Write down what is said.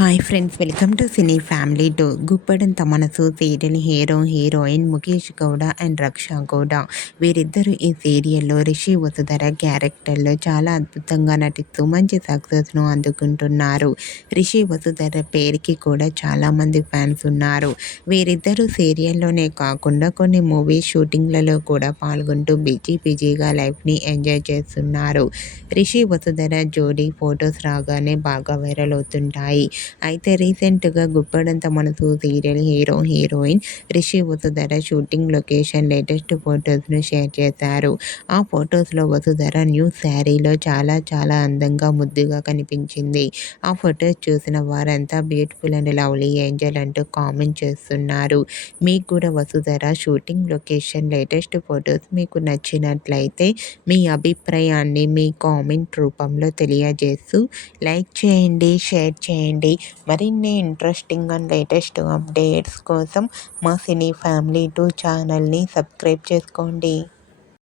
Hi friends, welcome to cine family to. Guppedantha Manasu serial hero heroine Mukesh Gowda and Raksha Gowda. వీరిద్దరూ ఈ సీరియల్లో రిషి వసుధర క్యారెక్టర్లో చాలా అద్భుతంగా నటిస్తూ మంచి సక్సెస్ను అందుకుంటున్నారు. రిషి వసుధర పేరుకి కూడా చాలామంది ఫ్యాన్స్ ఉన్నారు. వీరిద్దరూ సీరియల్లోనే కాకుండా కొన్ని మూవీ షూటింగ్లలో కూడా పాల్గొంటూ బిజీగా లైఫ్ని ఎంజాయ్ చేస్తున్నారు. రిషి వసుధర జోడీ ఫొటోస్ రాగానే బాగా వైరల్ అవుతుంటాయి. అయితే రీసెంట్గా Guppedantha Manasu serial hero heroine Rishi Vasudhara shooting location latest ఫొటోస్ను షేర్ చేశారు. ఆ ఫొటోస్లో వసుధర న్యూ శారీలో చాలా అందంగా ముద్దుగా కనిపించింది. ఆ ఫొటోస్ చూసిన వారంతా బ్యూటిఫుల్ అండ్ లవ్లీ ఏంజల్ అంటూ కామెంట్ చేస్తున్నారు. మీకు కూడా Vasudhara shooting location latest photos మీకు నచ్చినట్లయితే మీ అభిప్రాయాన్ని మీ కామెంట్ రూపంలో తెలియజేస్తూ లైక్ చేయండి, షేర్ చేయండి. మరిన్ని ఇంట్రెస్టింగ్ అండ్ లేటెస్ట్ అప్డేట్స్ కోసం మా సినీ ఫ్యామిలీ 2 ఛానల్ని సబ్స్క్రైబ్ చేసుకోండి.